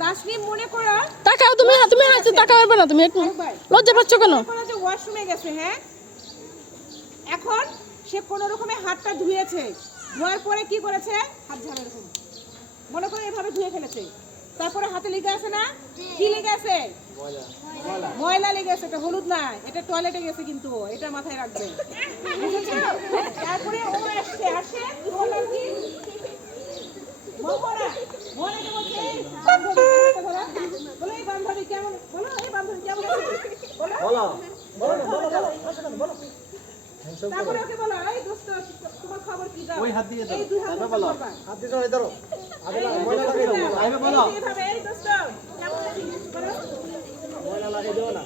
তাসনিম মনে করো তাকাও তুমি তুমি হাসতে তাকাও পারবে না তুমি একটু লজ্জা পাচ্ছ কেন? যে ওয়াশরুমে গেছে হ্যাঁ? এখন সে কোনো রকমে হাতটা ধুয়েছে ধোয়ার পরে কি করেছে? হাত ঝাড়া এরকম। মনে করো এভাবে ধুয়ে ফেলেছে। তারপরে হাতে লেগে আছে না? কি লেগে আছে? ময়লা লেগে আছে এটা হলুদ না এটা টয়লেটে গেছে কিন্তু এটা মাথায় রাখবে। তারপরে ও আসছে আসে কি বললাম কি মোহনা, মোহনাকে বলছে, "এই বান্ধবী, হাতটা ধরা।" বলো, "এই বান্ধবী কেমন বলো এই বান্ধবী কেমন আছে বলো। তারপরে ওকে বলো এই দোস্ত তোমার খবর কি? দাও ওই হাত দিয়ে দাও। এই দুই হাত বলো। হাত দিয়ে ধরে ধরো। আগে ময়লা লাগিয়ে দাও। এই বলো। এইভাবে, এই দোস্ত কেমন আছিস? বলো। ময়লা লাগিয়ে দাও না।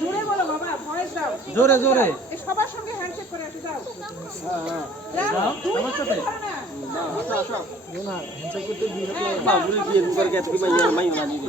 জোরে বলো বাবা ভয়েস দাও। জোরে জোরে। এই সবার সঙ্গে হ্যান্ডশেক করে আসি দাও হ্যাঁ হ্যাঁ। দাও, না। না হিংসা করতে দিয়ে হ্যাঁ, বাবুল দিয়ে দুবার গেছে কি মাইয়া মাইয়া না দিবি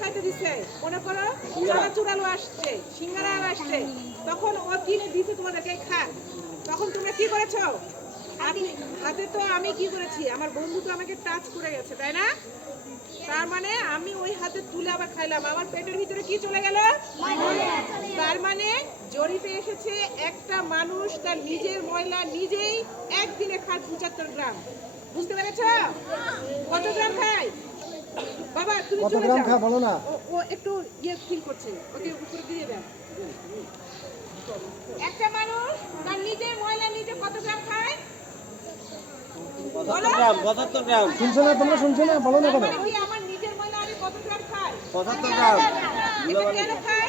খাইতে দিছে। মনে করো চানাচুর আলু আসছে, সিঙ্গারা আসছে। তখন ও কিনে দিছে তোমাদেরকে খা। তখন তোমরা কি করেছ? আপনি হাতে তো আমি কি করেছি? আমার বন্ধু তো আমাকে টাচ করে গেছে, তাই না? তার মানে আমি ওই হাতে তুলে আবার খাইলাম। আমার পেটের ভিতরে কি চলে গেল? তার মানে জরিপে এসেছে একটা মানুষ তার নিজের ময়লা নিজেই একদিনে খায় পঁচাত্তর গ্রাম। বুঝতে পেরেছ? কত গ্রাম খায়? বাবা তুমি কত চলে গ্রাম যাও। খা বলো না। ও- ও একটু ইয়ে ফিল করছে ওকে উপরে দিয়ে দাও একটা মানুষ তার নিজের ময়লা নিজে কত গ্রাম খায়? পঁচাত্তর গ্রাম শুনছো না তোমরা শুনছো না? বলো না কেন। মানে আমার নিজের ময়লা আমি কত গ্রাম খাই পঁচাত্তর গ্রাম। কেন খাই